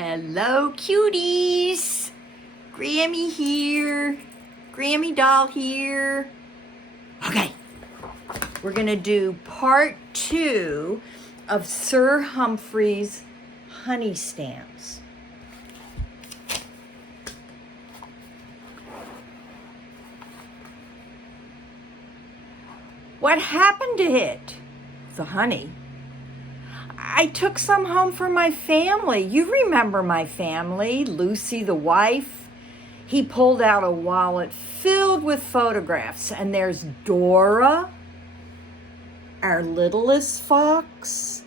Hello, cuties. Grammy here. Grammy doll here. Okay, we're going to do part 2 of Sir Humphries Honeystands. What happened to it? The honey. I took some home for my family. You remember my family, Lucy the wife. He pulled out a wallet filled with photographs, and there's Dora, our littlest fox.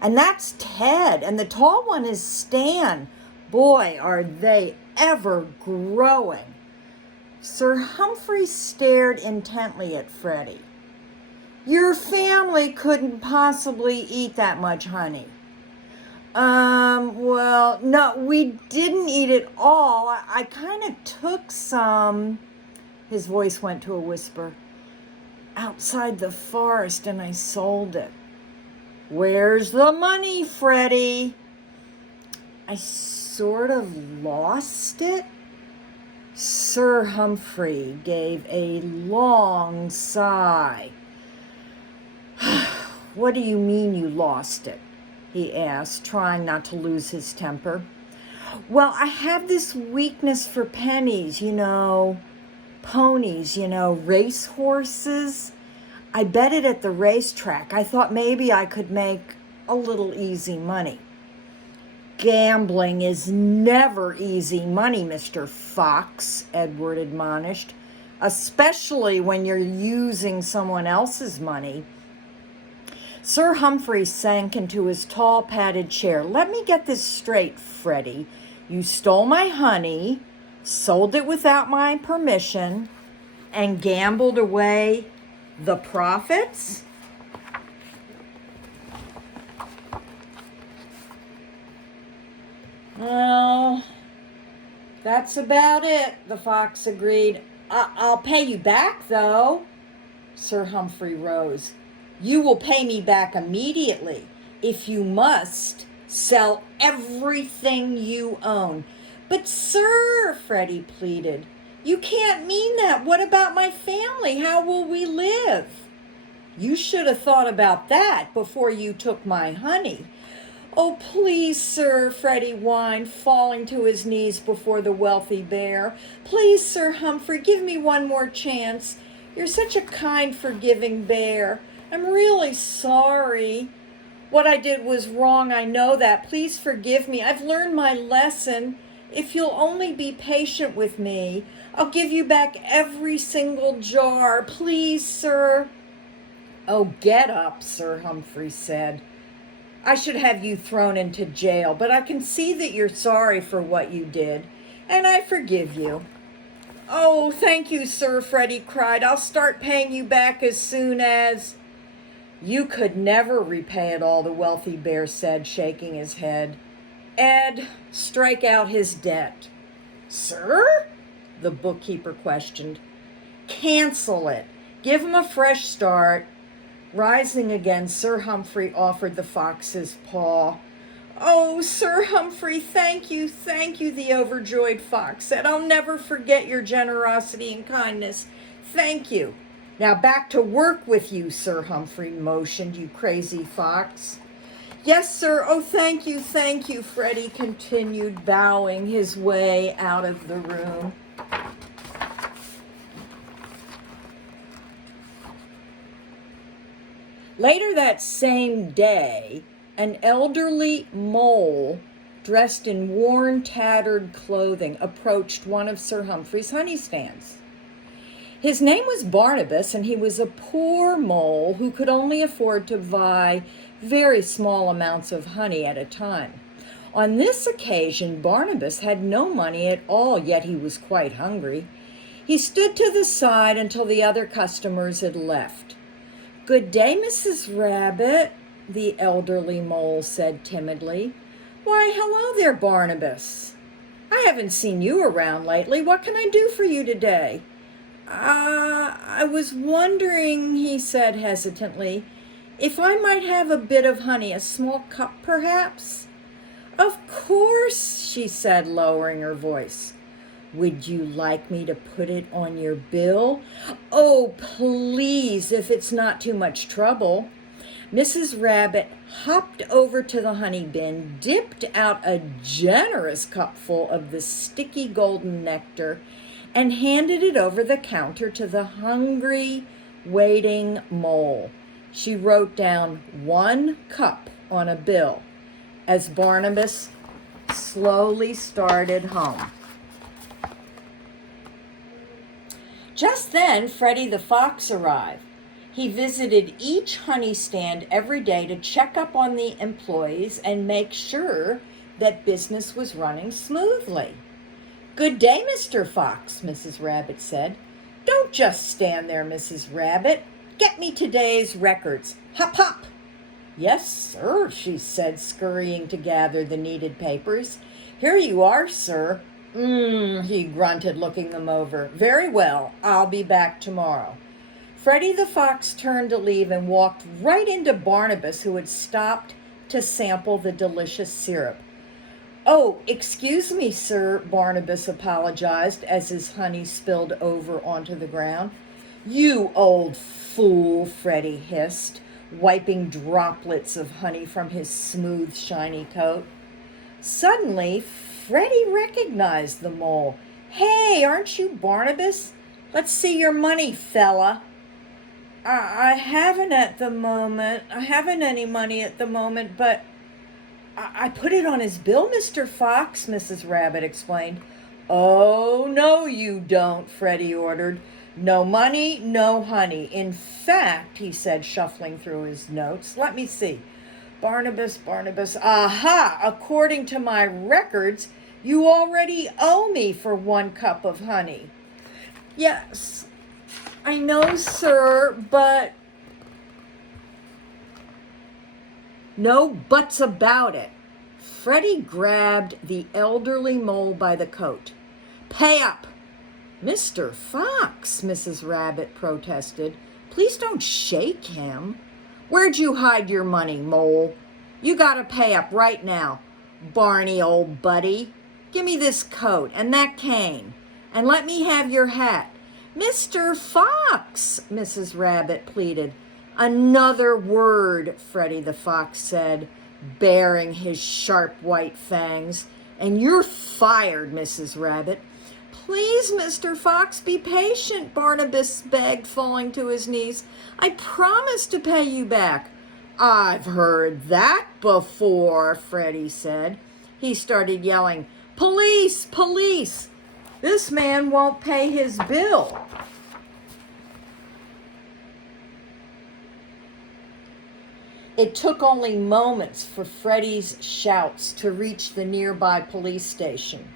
And that's Ted, and the tall one is Stan. Boy, are they ever growing. Sir Humphrey stared intently at Freddie. Your family couldn't possibly eat that much honey. Well, no, we didn't eat it all. I kind of took some, his voice went to a whisper, outside the forest, and I sold it. Where's the money, Freddie? I sort of lost it. Sir Humphrey gave a long sigh. What do you mean you lost it? He asked, trying not to lose his temper. Well, I have this weakness for pennies, ponies, race horses. I bet it at the racetrack. I thought maybe I could make a little easy money. Gambling is never easy money, Mr. Fox, Edward admonished, especially when you're using someone else's money. Sir Humphrey sank into his tall padded chair. Let me get this straight, Freddie. You stole my honey, sold it without my permission, and gambled away the profits? Well, that's about it, the fox agreed. I'll pay you back, though. Sir Humphrey rose. You will pay me back immediately. If you must, sell everything you own. But sir, Freddie pleaded, you can't mean that. What about my family? How will we live? You should have thought about that before you took my honey. Oh, please, sir, Freddie whined, falling to his knees before the wealthy bear. Please, Sir Humphrey, give me one more chance. You're such a kind, forgiving bear. I'm really sorry. What I did was wrong, I know that. Please forgive me. I've learned my lesson. If you'll only be patient with me, I'll give you back every single jar. Please, sir. Oh, get up, Sir Humphrey said. I should have you thrown into jail, but I can see that you're sorry for what you did, and I forgive you. Oh, thank you, sir, Freddie cried. I'll start paying you back as soon as... You could never repay it all, the wealthy bear said, shaking his head. Ed, strike out his debt. Sir? The bookkeeper questioned. Cancel it. Give him a fresh start. Rising again, Sir Humphrey offered the fox his paw. Oh, Sir Humphrey, thank you, the overjoyed fox said. I'll never forget your generosity and kindness. Thank you. Now back to work with you, Sir Humphrey motioned, you crazy fox. Yes, sir. Oh, thank you, Freddie continued, bowing his way out of the room. Later that same day, an elderly mole dressed in worn, tattered clothing approached one of Sir Humphrey's honeystands. His name was Barnabas, and he was a poor mole who could only afford to buy very small amounts of honey at a time. On this occasion, Barnabas had no money at all, yet he was quite hungry. He stood to the side until the other customers had left. Good day, Mrs. Rabbit, the elderly mole said timidly. Why, hello there, Barnabas. I haven't seen you around lately. What can I do for you today? I was wondering, he said hesitantly, if I might have a bit of honey, a small cup perhaps? Of course, she said, lowering her voice. Would you like me to put it on your bill? Oh, please, if it's not too much trouble. Mrs. Rabbit hopped over to the honey bin, dipped out a generous cupful of the sticky golden nectar, and handed it over the counter to the hungry, waiting mole. She wrote down 1 cup on a bill as Barnabas slowly started home. Just then, Freddie the Fox arrived. He visited each honey stand every day to check up on the employees and make sure that business was running smoothly. Good day, Mr. Fox, Mrs. Rabbit said. Don't just stand there, Mrs. Rabbit. Get me today's records. Hop, hop. Yes, sir, she said, scurrying to gather the needed papers. Here you are, sir. He grunted, looking them over. Very well, I'll be back tomorrow. Freddie the Fox turned to leave and walked right into Barnabas, who had stopped to sample the delicious syrup. Oh, excuse me, sir, Barnabas apologized as his honey spilled over onto the ground. You old fool, Freddie hissed, wiping droplets of honey from his smooth, shiny coat. Suddenly, Freddie recognized the mole. Hey, aren't you Barnabas? Let's see your money, fella. I haven't any money at the moment, but I put it on his bill, Mr. Fox, Mrs. Rabbit explained. Oh, no, you don't, Freddie ordered. No money, no honey. In fact, he said, shuffling through his notes, let me see. Barnabas. Aha! According to my records, you already owe me for 1 cup of honey. Yes, I know, sir, but... No buts about it. Freddie grabbed the elderly mole by the coat. Pay up! Mr. Fox, Mrs. Rabbit protested. Please don't shake him. Where'd you hide your money, mole? You gotta pay up right now, Barney, old buddy. Give me this coat and that cane, and let me have your hat. Mr. Fox, Mrs. Rabbit pleaded. Another word, Freddie the Fox said, baring his sharp white fangs. And you're fired, Mrs. Rabbit. Please, Mr. Fox, be patient, Barnabas begged, falling to his knees. I promise to pay you back. I've heard that before, Freddie said. He started yelling, Police, police! This man won't pay his bill. It took only moments for Freddie's shouts to reach the nearby police station.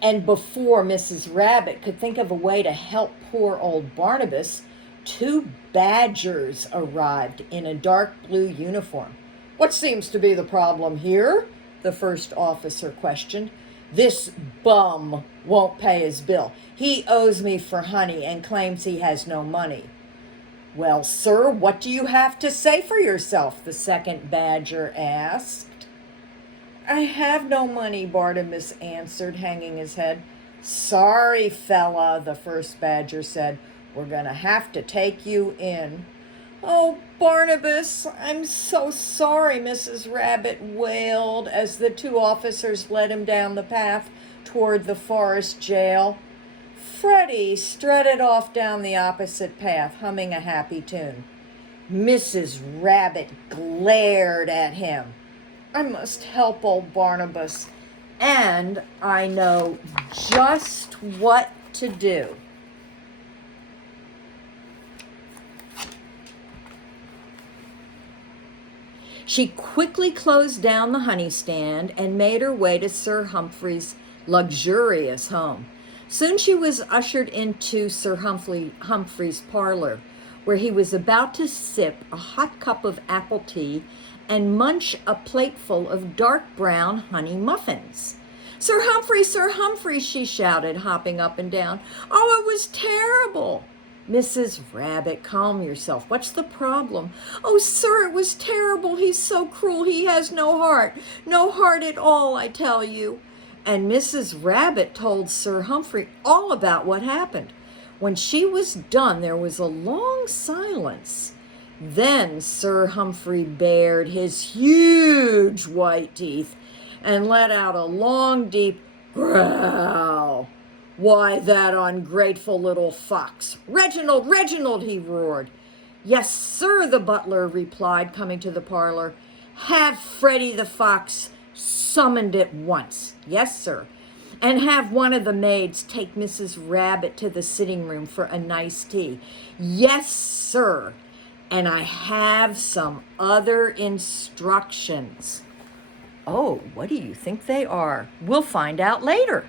And before Mrs. Rabbit could think of a way to help poor old Barnabas, 2 badgers arrived in a dark blue uniform. What seems to be the problem here? The first officer questioned. This bum won't pay his bill. He owes me for honey and claims he has no money. Well, sir, what do you have to say for yourself? The second badger asked. I have no money, Barnabas answered, hanging his head. Sorry, fella, the first badger said. We're going to have to take you in. Oh, Barnabas, I'm so sorry, Mrs. Rabbit wailed as the 2 officers led him down the path toward the forest jail. Freddie strutted off down the opposite path, humming a happy tune. Mrs. Rabbit glared at him. I must help old Barnabas, and I know just what to do. She quickly closed down the honey stand and made her way to Sir Humphries' luxurious home. Soon she was ushered into Sir Humphries' parlor, where he was about to sip a hot cup of apple tea and munch a plateful of dark brown honey muffins. Sir Humphries, she shouted, hopping up and down. Oh, it was terrible. Mrs. Rabbit, calm yourself. What's the problem? Oh, sir, it was terrible. He's so cruel. He has no heart. No heart at all, I tell you. And Mrs. Rabbit told Sir Humphrey all about what happened. When she was done, there was a long silence. Then Sir Humphrey bared his huge white teeth and let out a long, deep growl. Why, that ungrateful little fox. Reginald, Reginald, he roared. Yes, sir, the butler replied, coming to the parlor. Have Freddie the fox summoned at once. Yes, sir. And have one of the maids take Mrs. Rabbit to the sitting room for a nice tea. Yes, sir. And I have some other instructions. Oh, what do you think they are? We'll find out later.